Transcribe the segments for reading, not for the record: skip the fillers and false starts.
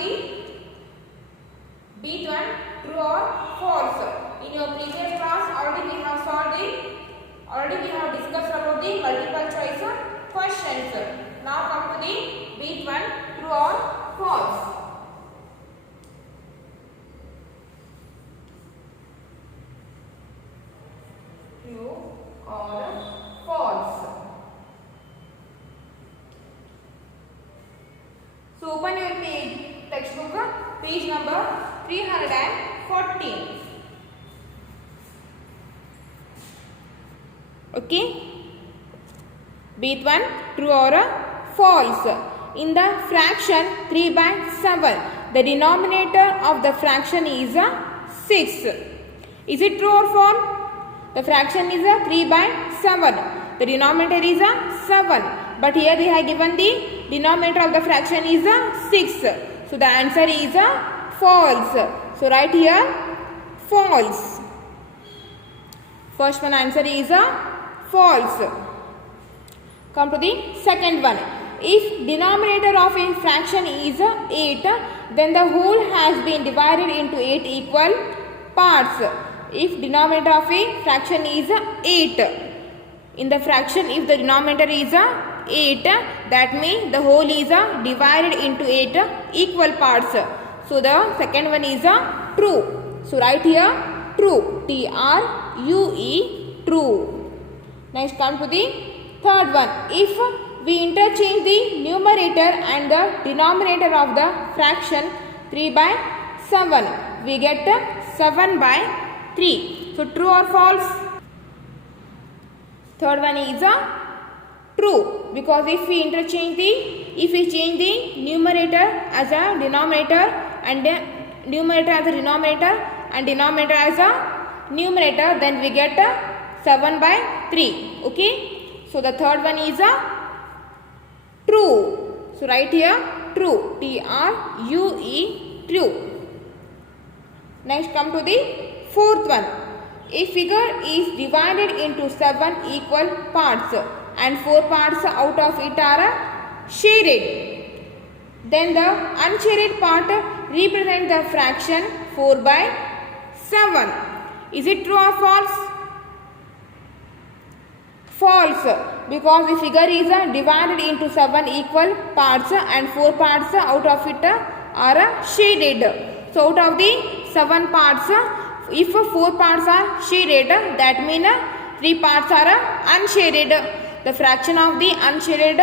the beat one, true or false. In your previous class already we have discussed about the multiple choice questions. Now come to the beat one, true or false. True or false. So open your textbook, page number 314. Okay. Beat 1, true or false. In the fraction 3/7, the denominator of the fraction is 6. Is it true or false? The fraction is 3/7. The denominator is 7. But here they have given the denominator of the fraction is 6. So the answer is false. So write here false. First one answer is false. Come to the second one. If denominator of a fraction is 8, then the whole has been divided into 8 equal parts. If denominator of a fraction is 8, in the fraction if the denominator is 8, that means the whole is divided into 8 equal parts. So the second one is true. So write here true. T-R-U-E, true. Next come to the third one. If we interchange the numerator and the denominator of the fraction 3/7, we get 7/3. So true or false? Third one is true, because if we change the numerator as a denominator and numerator as a denominator and denominator as a numerator, then we get 7/3. Okay. So the third one is true. So write here true. T-R-U-E, true. Next come to the fourth one. A figure is divided into 7 equal parts and 4 parts out of it are shaded. Then the unshaded part represents the fraction 4/7. Is it true or false? False, because the figure is divided into 7 equal parts and 4 parts out of it are shaded. So out of the 7 parts, if 4 parts are shaded, that means 3 parts are unshaded. The fraction of the unshaded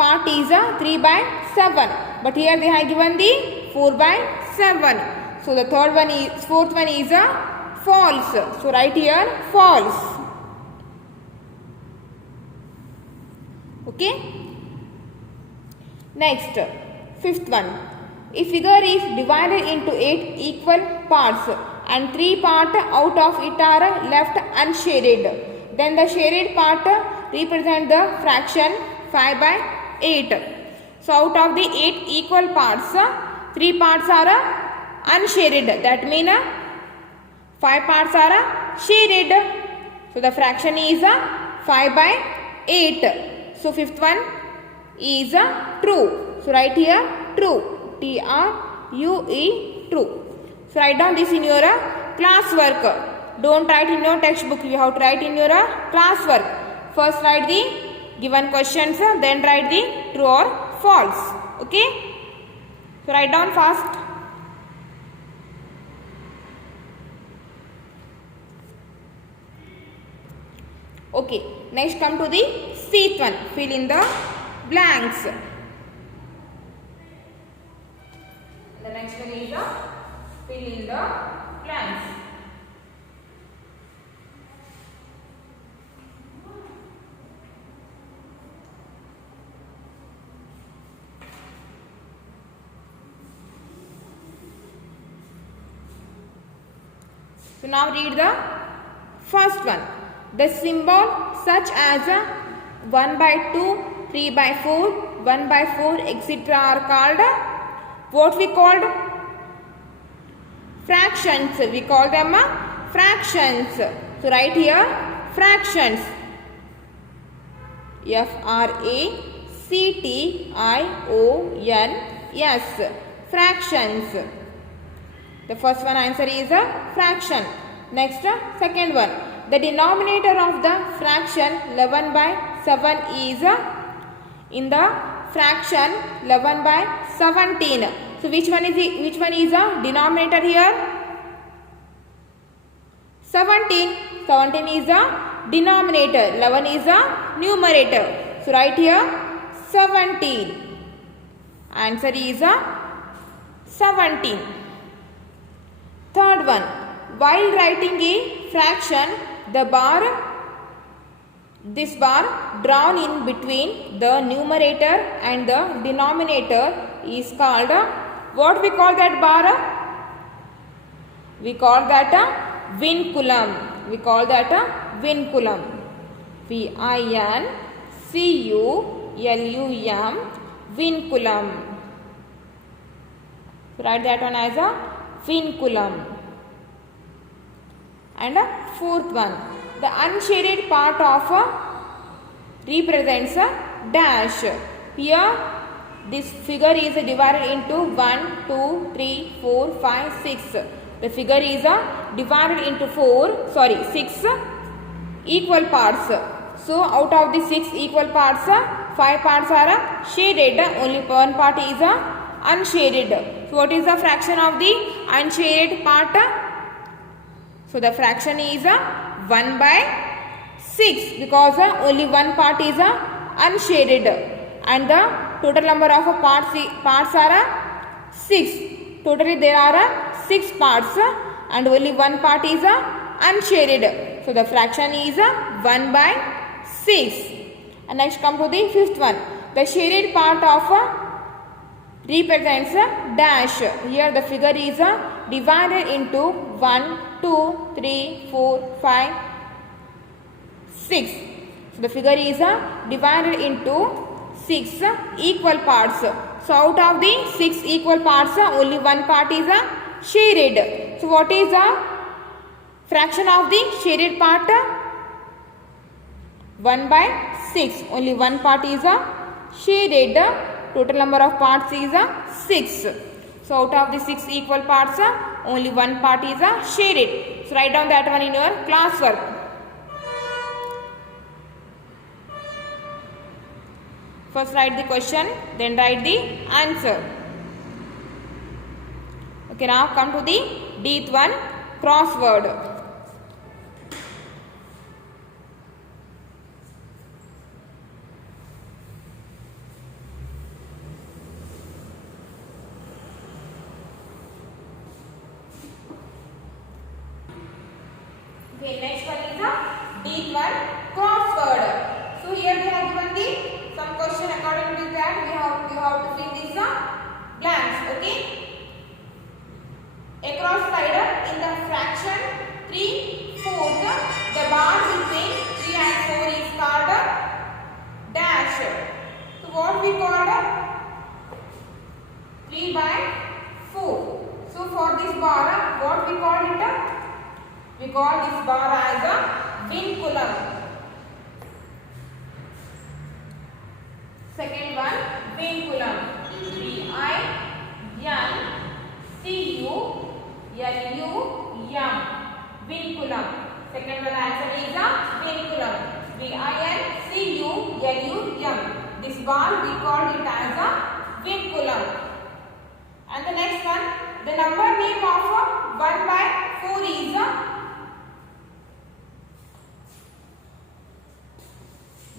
part is 3/7. But here they have given the 4/7. So the fourth one is false. So write here false. Okay. Next, fifth one. A figure is divided into 8 equal parts and 3 parts out of it are left unshaded. Then the shaded part represents the fraction 5/8. So out of the 8 equal parts, 3 parts are unshaded. That means 5 parts are shaded. So the fraction is 5/8. So fifth one is true. So write here true. T-R-U-E, true. So write down this in your classwork. Don't write in your textbook. You have to write in your classwork. First write the given questions, then write the true or false. Okay. So write down fast. Okay. Next come to the sixth one. Fill in the blanks. The next one is fill in the blanks. So now read the first one. The symbol such as 1/2, 3/4, 1/4, etc. are called what we called? Fractions. We call them fractions. So write here fractions. Fractions. fractions. The first one answer is a fraction. Next, second one. The denominator of the fraction 11 by 7 is in the fraction 11 by 17. So which one is a denominator here? 17. 17 is a denominator. 11 is a numerator. So write here 17. Answer is a 17. Third one. While writing a fraction, this bar drawn in between the numerator and the denominator is called, what we call that bar? We call that a vinculum. We call that a vinculum. V-I-N-C-U-L-U-M, vinculum. Write that one as a vinculum. And fourth one, the unshaded part of represents a dash. Here this figure is divided into 1, 2, 3, 4, 5, 6. The figure is divided into 6 equal parts. So out of the 6 equal parts, 5 parts are shaded, only one part is unshaded. So what is the fraction of the unshaded part? So the fraction is 1 by 6 because only one part is unshaded and the total number of parts are 6. Totally there are 6 parts and only one part is unshaded. So the fraction is 1 by 6. And next come to the fifth one. The shaded part of represents dash. Here the figure is divided into 1, 2, 3, 4, 5, 6. So the figure is divided into 6 equal parts. So out of the 6 equal parts, only one part is shaded. So what is the fraction of the shaded part? 1 by 6. Only one part is shaded. Total number of parts is 6. So out of the 6 equal parts, only one part is shaded. So write down that one in your classwork. First write the question, then write the answer. Okay, now come to the D one, crossword. Okay, next one is D1 crossword. So here they have given the some question according to that we have to fill these blanks. Okay. Across side in the fraction 3/4, the bar between 3 and 4 is called dash. So what we called 3 by 4. So for this bar, what we call it? We call this bar as a vinculum. Second one, vinculum. V-I-N-C-U-L-U-M. Vinculum. Second one answer is a vinculum. V-I-N-C-U-L-U-M. This bar we call it as a vinculum. And the next one, the number name of 1 by 4 is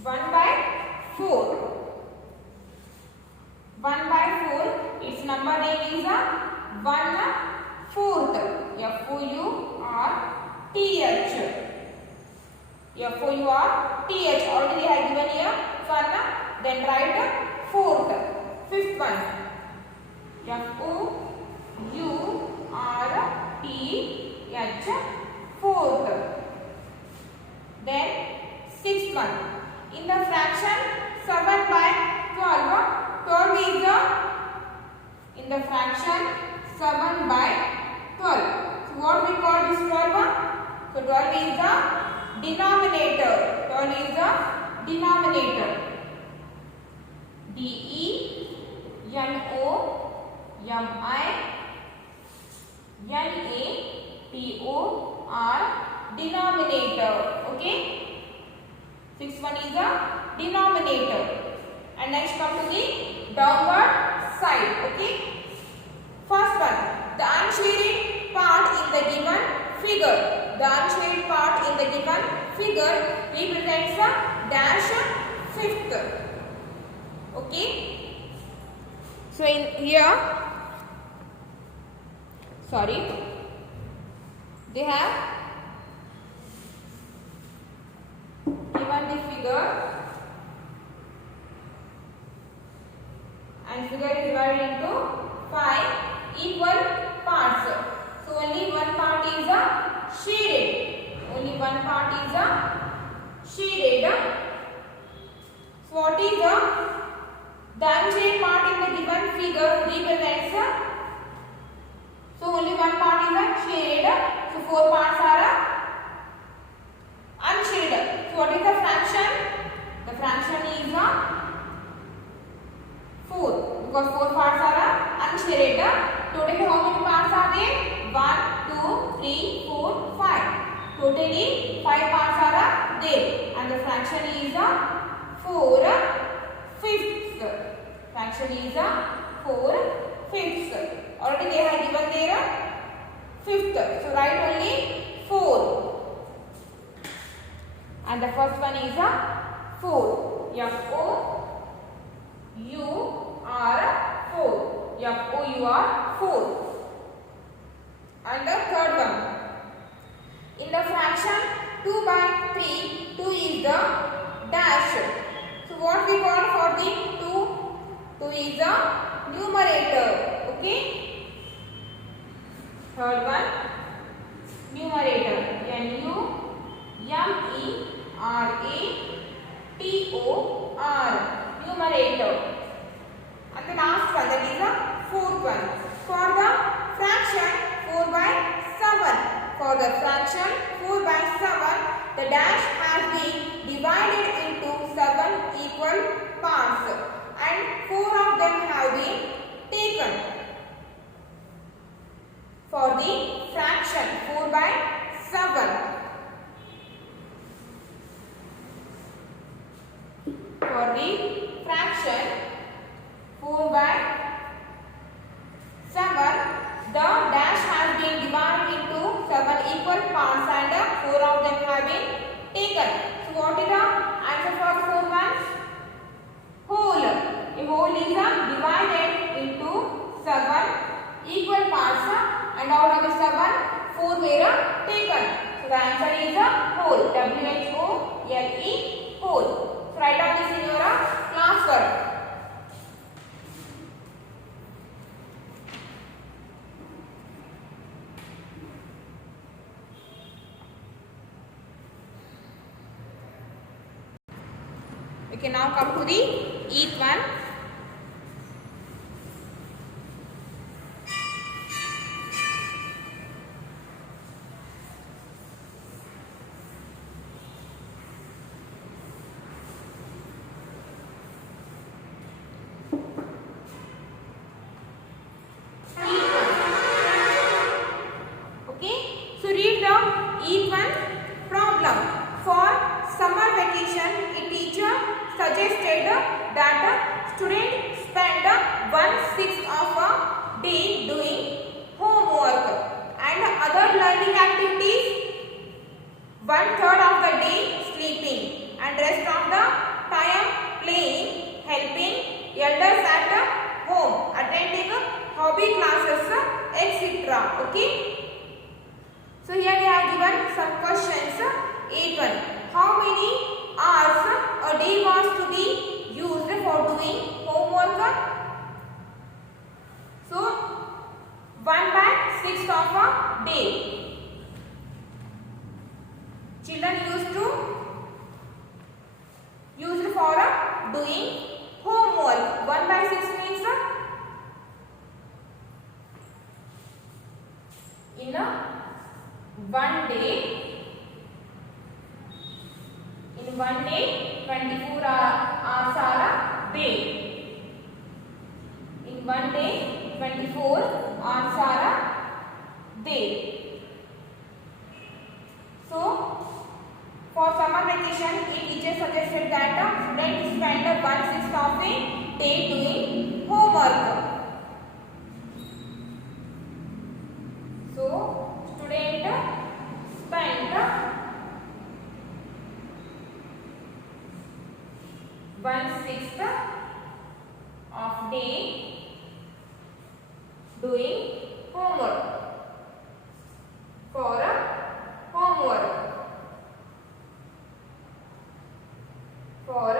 1 by 4. 1 by 4, its number name is 1/4. F-O-U-R-T-H. F-O-U-R-T-H. Already I have given here 1, then write 4th. Fifth one. F-O-U-R-T-H. 4th. Then sixth one. In the fraction 7 by 12, 12 is in the fraction 7 by 12. So what we call this 12? So 12 is the denominator. 12 is the denominator. D-E-N-O M-I-N-A-T-O-R, denominator. Okay. Sixth one is the denominator. And next come to the downward side. Okay. First one, the unshaded part in the given figure. The unshaded part in the given figure represents a dash fifth. Okay. So in here, they have given the figure, and figure is divided into 5 equal parts. So only one part is shaded. Only one part is shaded. So what is the unshaded part in the given figure represents? So only one part is shaded. So 4 parts are unshaded. So what is the fraction? The fraction is 4, because 4 parts are unshaded. Totally how many parts are there? 1, 2, 3, 4, 5. Totally 5 parts are there, and the fraction is 4 fifths. Fraction is 4 fifths. Already they have given their fifth. So write only 4. And the first one is 4. F-O-U-R 4. F-O-U-R 4. And the third one. In the fraction 2 by 3, 2 is the dash. So what we call for the 2? 2 is the numerator. Okay. Third one, numerator. N-U-M-E-R-A-T-O-R. Numerator. And the last one, that is the fourth one. For the fraction 4 by 7. For the fraction 4 by 7, the dash has been divided into 7 equal parts, and 4 of them have been taken. For the fraction 4 by 7. For the fraction 4 by 7, the dash has been divided into 7 equal parts, and 4 of them have been taken. So what is the answer for the 4 ones? Whole. A whole is divided into 7 equal parts, and out of the 7, 4 were taken. So the answer is whole. W-H-O-L-E, whole. So write down this in your classwork. Okay, now come to the eighth one. Okay, so read the eighth one problem. For summer vacation, a teacher suggested that students spend 1/6 of a day doing homework and other learning activities, 1/3 of the day sleeping, and rest of the time playing, helping elders at home, attending hobby classes, etc. Okay. So here we have given some questions. 8 one. How many hours a day was to be used for doing homework? So 1/6 of a day. Children used for doing homework. 1/6 means in one day. In one day, 24 hours are a day. In one day, 24 said that students spend 1/6 of a day doing homework. So student spent 1/6 of day doing homework. For homework. For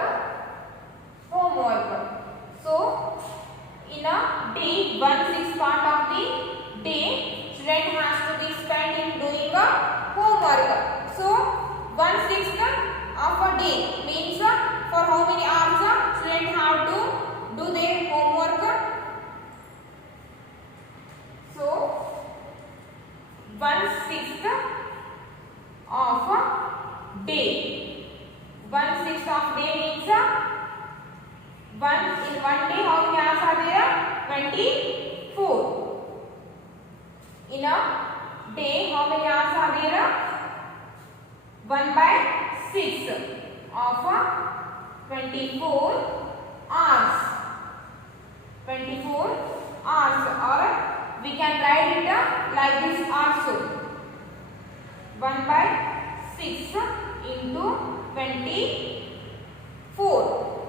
homework. So in a day, 1/6 part of the day, student has to be spent in doing a homework. So 1/6 of a day means for how many hours student have to do their homework. So 1/6 of a day. 1/6 of day means in one day how many hours are there? 24. In a day how many hours are there? 1/6 of 24 hours. 24 hours, or we can write it like this also. 1/6 into 24.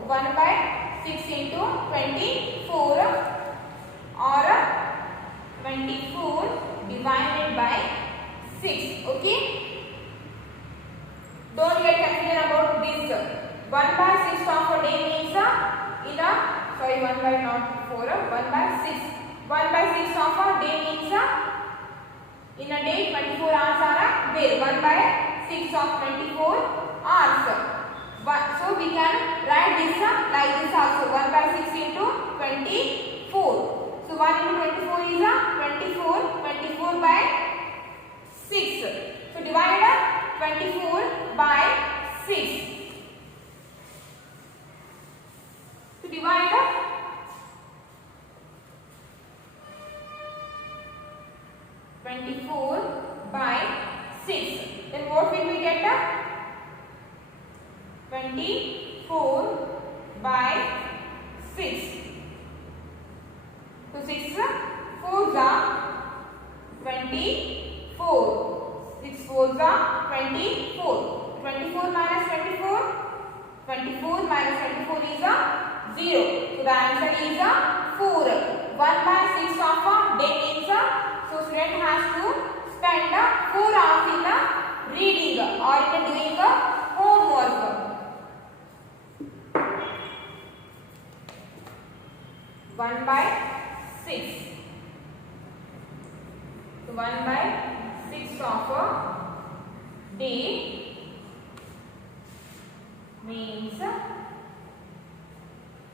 1/6 into 24, or 24 divided by 6. Okay. Don't get confused about this. 1/6 of a day means in a 1/6. 1/6 of a day means in a day 24 hours are there. 1/6 of 24 hours. So we can write this like this also. 1/6 into 24. So 1 into 24 is 24. 24 by 6. So divide 24 by 6. So divide 24 by 6. Then what will we get? 24 by 6. So 6 4s are 24. 6 4s are 24. 24 minus 24. 24 minus 24 is 0. So the answer is 4. 1/6 of a day means so student has to spend 4 hours in reading or in doing homework. One by 6. So 1/6 of a day means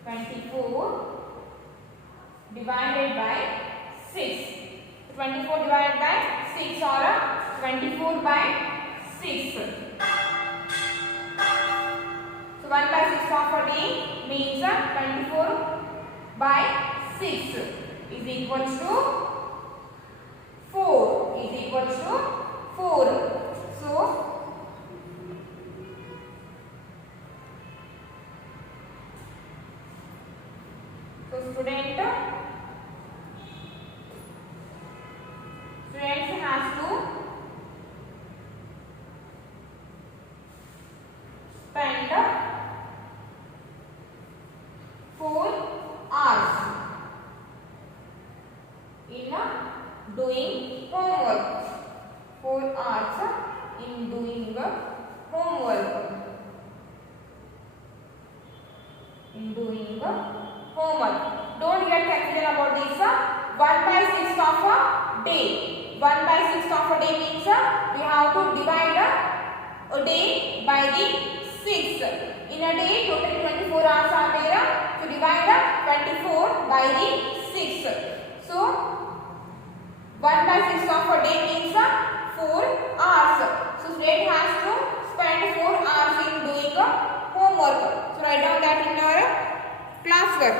24 divided by 6. 24 divided by 6, or 24 by 6. So 1/6 of a day means 24 by 6 is equal to 4. Is equal to 4. So student has to spend 4 hours in doing homework. 4 hours in doing homework. Homework. Don't get confused about this. 1/6 of a day. 1/6 of a day means we have to divide a day by the 6. In a day, totally 24 hours are there. So divide 24 by the 6. So 1/6 of a day means 4 hours. So student has to spend 4 hours in doing homework. So write down that in your classwork.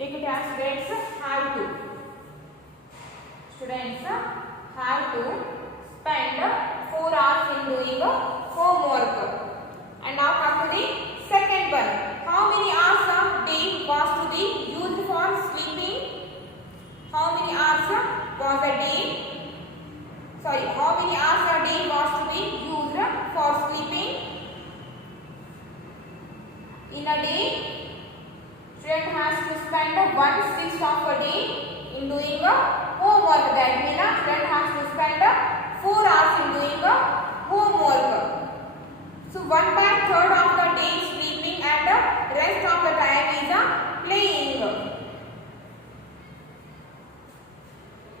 Take it as students have to. Students have to spend 4 hours in doing homework. And now come to the second one. How many hours of day was to be used for sleeping? How many hours was a day? Sorry, how many hours a day was to be used for sleeping? In a day, student has to spend 1/6 of a day in doing homework. That means student has to spend 4 hours in doing homework. So 1/3 of the day is sleeping and the rest of the time is playing.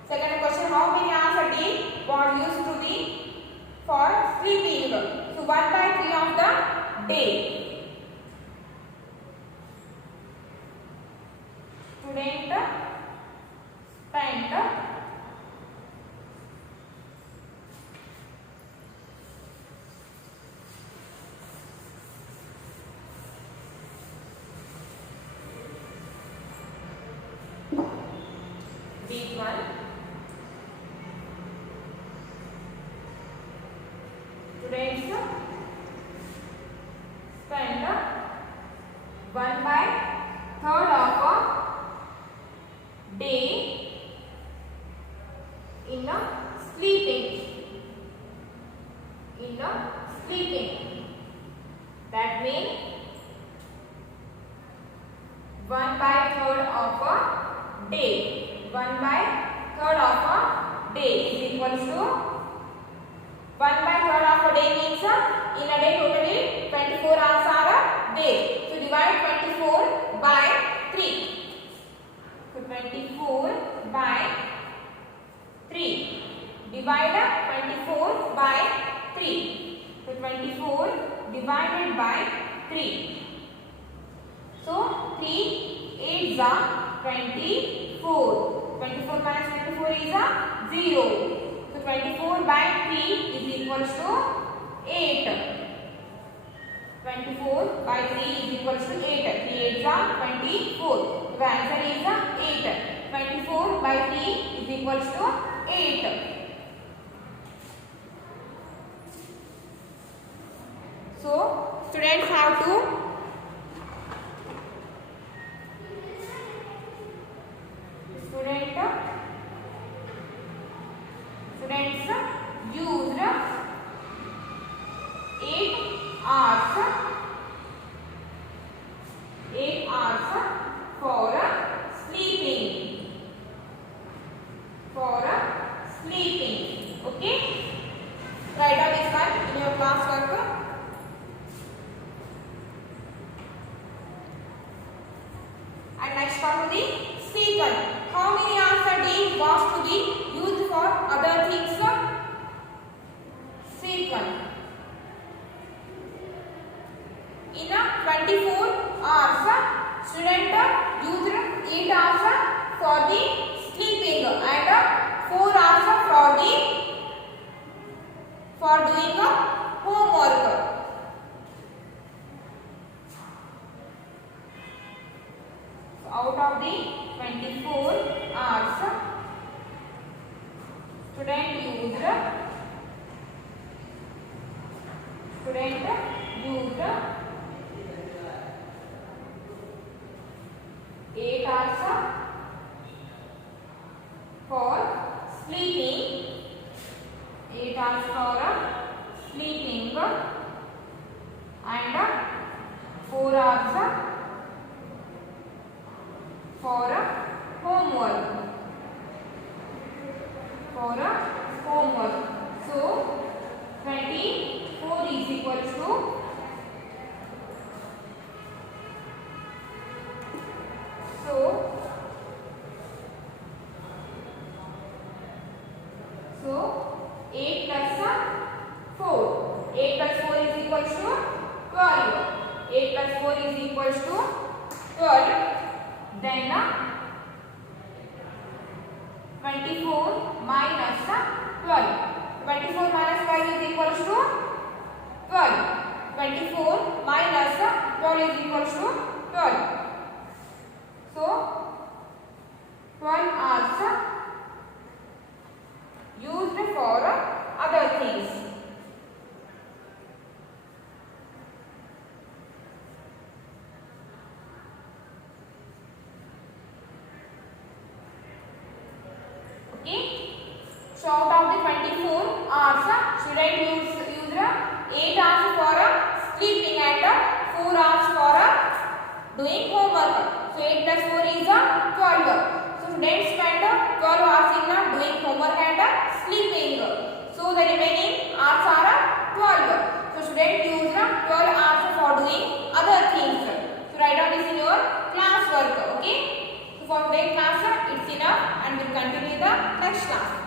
Second question, how many hours a day was used to be for sleeping? So 1/3 of the day. Student spent big one. Students spend 1/3 of a day in sleeping. That means 1/3 of a day. 1/3 of a day is equals to 1/3 of a day means in a day totally 24 hours are a day. So divide 24 by 3. So 24 by 3. Divide 24 by 3. So 24 divided by 3. So 3 8s are 24. 24 minus 24 is 0. So 24 by 3 is equals to 8. 24 by 3 is equals to 8. 3 8s are 24. The answer is 8. 24 by 3 is equals to 8. So students have to students used 8 hours for sleeping. Okay, write down this one in your class work. And next come to the second. How many hours a day was to be used for other things? Second. In 24 hours, student used 8 hours for the sleeping and 4 hours for doing homework. Out of the 24 hours, student used 8 hours for sleeping. 8 hours for sleeping and 4 hours for homework. So 24 is equal to so 8 plus 4. 8 plus 4 is equals to 12. 8 plus 4 is equals to 12. Then 24 minus 12. 24 minus 5 is equals to 12. 24 minus 12 is equals to 12. So So 12 hours used for other things. Okay. So out of the 24 hours, student use 8 hours for sleeping and 4 hours for doing homework. So 8 plus 4 is 12. So students spend 12 hours in doing homework and sleeping. So the remaining hours are 12. So student use 12 hours for doing other things. So write down this in your class work. Okay. So for today's class it's enough, and we'll continue the next class.